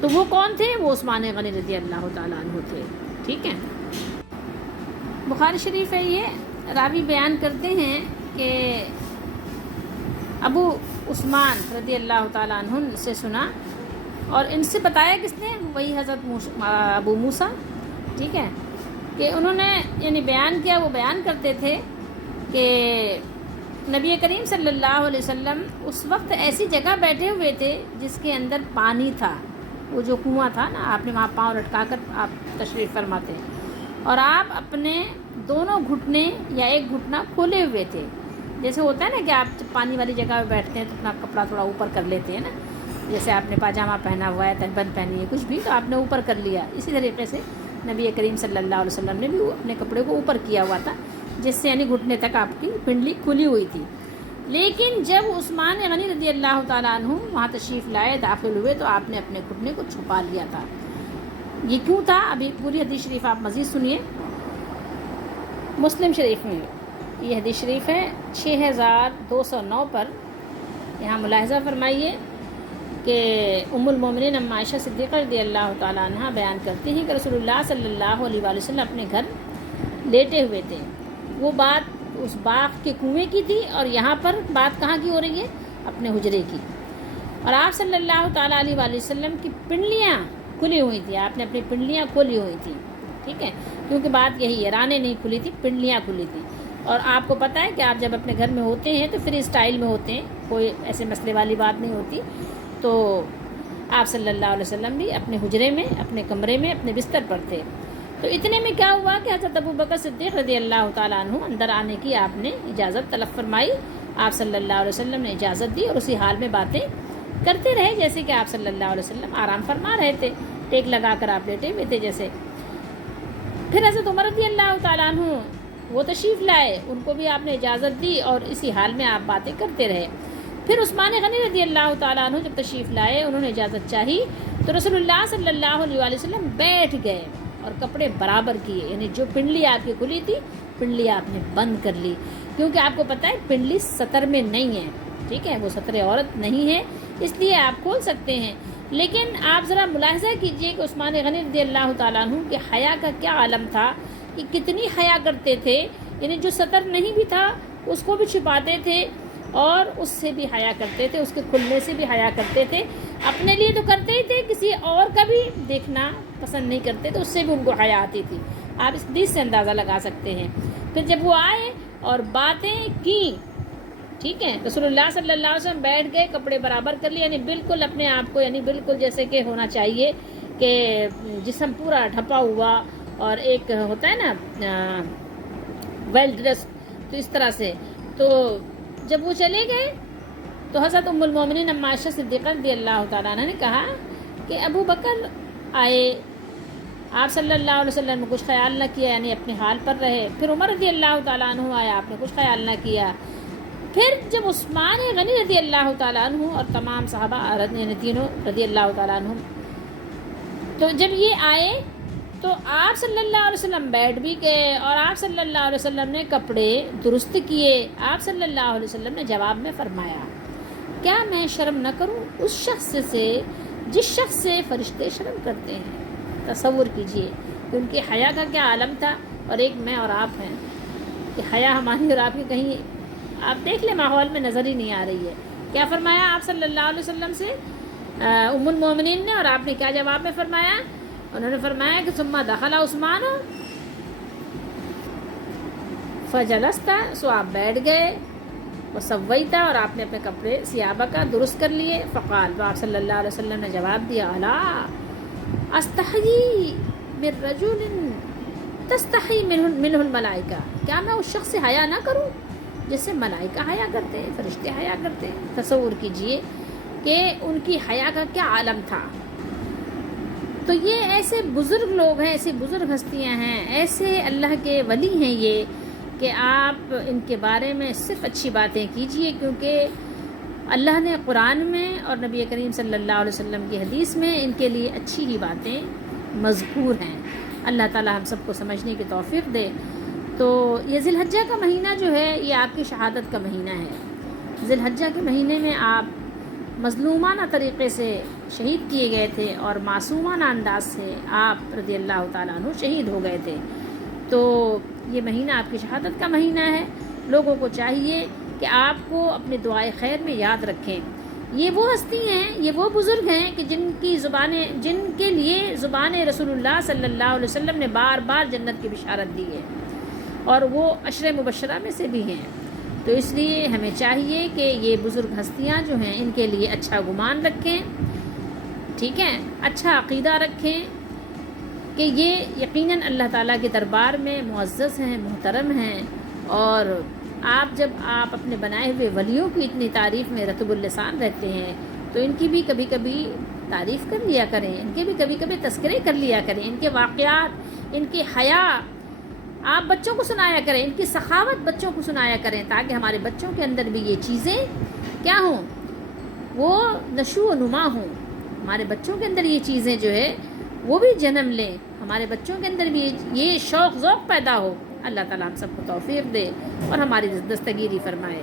تو وہ کون تھے؟ وہ عثمان غنی رضی اللہ تعالیٰ عنہ تھے. ٹھیک ہے. بخاری شریف ہے یہ. راوی بیان کرتے ہیں کہ ابو عثمان رضی اللہ تعالیٰ عنہ سے سنا، اور ان سے بتایا کس نے؟ وہی حضرت ابو موسیٰ. ٹھیک ہے. کہ انہوں نے یعنی بیان کیا، وہ بیان کرتے تھے کہ نبی کریم صلی اللہ علیہ وسلم اس وقت ایسی جگہ بیٹھے ہوئے تھے جس کے اندر پانی تھا. وہ جو کنواں تھا نا، آپ نے وہاں پاؤں لٹکا کر آپ تشریف فرماتے، اور آپ اپنے دونوں گھٹنے یا ایک گھٹنا کھولے ہوئے تھے. جیسے ہوتا ہے نا کہ آپ جب پانی والی جگہ پہ بیٹھتے ہیں تو اپنا کپڑا تھوڑا اوپر کر لیتے ہیں نا، جیسے آپ نے پاجامہ پہنا ہوا ہے، تہبند پہنی ہے، کچھ بھی تو آپ نے اوپر کر لیا. اسی طریقے سے نبی کریم صلی اللہ علیہ وسلم نے بھی اپنے کپڑے کو اوپر کیا ہوا تھا، جس سے یعنی گھٹنے تک آپ کی پنڈلی کھلی ہوئی تھی. لیکن جب عثمان غنی رضی اللہ تعالیٰ عنہ وہاں تشریف لائے، داخل ہوئے، تو آپ نے اپنے گھٹنے کو چھپا لیا تھا. یہ کیوں تھا؟ ابھی پوری حدیث شریف آپ مزید سنیے. مسلم شریف میں یہ حدیث شریف ہے 6209 پر. یہاں ملاحظہ فرمائیے کہ ام المومنین ام عائشہ صدیقہ رضی اللہ تعالیٰ عنہ بیان کرتی ہیں کہ رسول اللہ صلی اللہ علیہ وآلہ وسلم اپنے گھر لیٹے ہوئے تھے. وہ بات اس باغ کے کنویں کی تھی، اور یہاں پر بات کہاں کی ہو رہی ہے؟ اپنے حجرے کی. اور آپ صلی اللہ تعالیٰ علیہ وآلہ وسلم کی پنڈلیاں کھلی ہوئی تھیں. آپ نے اپنی پنڈلیاں کھولی ہوئی تھیں. ٹھیک ہے. کیونکہ بات یہی ہے، رانیں نہیں کھلی تھی، پنڈلیاں کھلی تھیں. اور آپ کو پتہ ہے کہ آپ جب اپنے گھر میں ہوتے ہیں تو فری اسٹائل میں ہوتے ہیں، کوئی ایسے مسئلے والی بات نہیں ہوتی. تو آپ صلی اللہ علیہ وسلم بھی اپنے حجرے میں، اپنے کمرے میں، اپنے بستر پر تھے. تو اتنے میں کیا ہوا کہ حضرت ابو بکر صدیق رضی اللہ تعالیٰ عنہ اندر آنے کی آپ نے اجازت طلب فرمائی. آپ صلی اللہ علیہ وسلم نے اجازت دی، اور اسی حال میں باتیں کرتے رہے جیسے کہ آپ صلی اللہ علیہ وسلم آرام فرما رہے تھے، ٹیک لگا کر آپ لیٹے ہوئے تھے جیسے. پھر حضرت عمر رضی اللہ تعالیٰ عنہ وہ تشریف لائے، ان کو بھی آپ نے اجازت دی، اور اسی حال میں آپ باتیں کرتے رہے. پھر عثمان غنی رضی اللہ تعالیٰ عنہ جب تشریف لائے، انہوں نے اجازت چاہی، تو رسول اللہ صلی اللہ علیہ وآلہ وسلم بیٹھ گئے اور کپڑے برابر کیے. یعنی جو پنڈلی آپ کی کھلی تھی، پنڈلی آپ نے بند کر لی، کیونکہ آپ کو پتہ ہے پنڈلی سطر میں نہیں ہے. ٹھیک ہے. وہ سطر عورت نہیں ہے، اس لیے آپ کھول سکتے ہیں. لیکن آپ ذرا ملاحظہ کیجئے کہ عثمان غنی رضی اللہ تعالیٰ عنہ کے حیا کا کیا عالم تھا، کہ کتنی حیا کرتے تھے. یعنی جو سطر نہیں بھی تھا اس کو بھی چھپاتے تھے، اور اس سے بھی حیا کرتے تھے، اس کے کھلنے سے بھی حیا کرتے تھے. اپنے لیے تو کرتے ہی تھے، کسی اور کا بھی دیکھنا پسند نہیں کرتے، تو اس سے بھی ان کو حیا آتی تھی. آپ اس حدیث سے اندازہ لگا سکتے ہیں. پھر جب وہ آئے اور باتیں کی، ٹھیک ہے، رسول اللہ صلی اللہ علیہ وسلم بیٹھ گئے، کپڑے برابر کر لیے، یعنی بالکل اپنے آپ کو، یعنی بالکل جیسے کہ ہونا چاہیے کہ جسم پورا ڈھپا ہوا، اور ایک ہوتا ہے نا ویل ڈریس، تو اس طرح سے. تو جب وہ چلے گئے تو حضرت ام المومنین ام عائشہ صدیقہ رضی اللہ تعالیٰ عنہ نے کہا کہ ابو بکر آئے، آپ صلی اللہ علیہ وسلم نے کچھ خیال نہ کیا، یعنی اپنے حال پر رہے. پھر عمر رضی اللہ تعالیٰ عنہ آیا، آپ نے کچھ خیال نہ کیا. پھر جب عثمان غنی رضی اللہ تعالیٰ عنہ اور تمام صحابہ یعنی تینوں رضی اللہ تعالیٰ عنہ، تو جب یہ آئے تو آپ صلی اللہ علیہ وسلم بیٹھ بھی گئے، اور آپ صلی اللہ علیہ وسلم نے کپڑے درست کیے. آپ صلی اللہ علیہ وسلم نے جواب میں فرمایا، کیا میں شرم نہ کروں اس شخص سے جس شخص سے فرشتے شرم کرتے ہیں؟ تصور کیجئے کہ ان کی حیا کا کیا عالم تھا، اور ایک میں اور آپ ہیں کہ حیا ہماری اور آپ کی کہیں آپ دیکھ لیں ماحول میں نظر ہی نہیں آ رہی ہے. کیا فرمایا آپ صلی اللہ علیہ وسلم سے ام المومنین نے، اور آپ نے کیا جواب میں فرمایا؟ انہوں نے فرمایا کہ ثم دخل عثمان فجلستا، سو آپ بیٹھ گئے، وسویتا، اور آپ نے اپنے کپڑے سیابہ کا درست کر لیے. فقال، تو آپ صلی اللہ علیہ وسلم نے جواب دیا، الا استحیی من رجل تستحی منہ الملائکہ، کیا میں اس شخص سے حیا نہ کروں جس سے ملائکہ حیا کرتے ہیں، فرشتے حیا کرتے ہیں؟ تصور کیجئے کہ ان کی حیا کا کیا عالم تھا. تو یہ ایسے بزرگ لوگ ہیں، ایسی بزرگ ہستیاں ہیں، ایسے اللہ کے ولی ہیں یہ، کہ آپ ان کے بارے میں صرف اچھی باتیں کیجئے، کیونکہ اللہ نے قرآن میں اور نبی کریم صلی اللہ علیہ وسلم کی حدیث میں ان کے لیے اچھی ہی باتیں مذکور ہیں. اللہ تعالی ہم سب کو سمجھنے کی توفیق دے. تو یہ ذی الحجہ کا مہینہ جو ہے یہ آپ کی شہادت کا مہینہ ہے. ذی الحجہ کے مہینے میں آپ مظلومانہ طریقے سے شہید کیے گئے تھے اور معصومانہ انداز سے آپ رضی اللہ تعالیٰ عنہ شہید ہو گئے تھے. تو یہ مہینہ آپ کی شہادت کا مہینہ ہے. لوگوں کو چاہیے کہ آپ کو اپنے دعائے خیر میں یاد رکھیں. یہ وہ ہستی ہیں، یہ وہ بزرگ ہیں کہ جن کے لیے زبان رسول اللہ صلی اللہ علیہ وسلم نے بار بار جنت کی بشارت دی ہے، اور وہ عشر مبشرہ میں سے بھی ہیں. تو اس لیے ہمیں چاہیے کہ یہ بزرگ ہستیاں جو ہیں ان کے لیے اچھا گمان رکھیں، ٹھیک ہے، اچھا عقیدہ رکھیں کہ یہ یقیناً اللہ تعالیٰ کے دربار میں معزز ہیں، محترم ہیں. اور جب آپ اپنے بنائے ہوئے ولیوں کی اتنی تعریف میں رطب اللسان رہتے ہیں تو ان کی بھی کبھی کبھی تعریف کر لیا کریں، ان کے بھی کبھی کبھی تذکرے کر لیا کریں، ان کے واقعات، ان کے حیا آپ بچوں کو سنایا کریں، ان کی سخاوت بچوں کو سنایا کریں، تاکہ ہمارے بچوں کے اندر بھی یہ چیزیں کیا ہوں، وہ نشو و نما ہوں. ہمارے بچوں کے اندر یہ چیزیں جو ہے وہ بھی جنم لیں، ہمارے بچوں کے اندر بھی یہ شوق ذوق پیدا ہو. اللہ تعالیٰ ہم سب کو توفیق دے اور ہماری دستگیری فرمائے.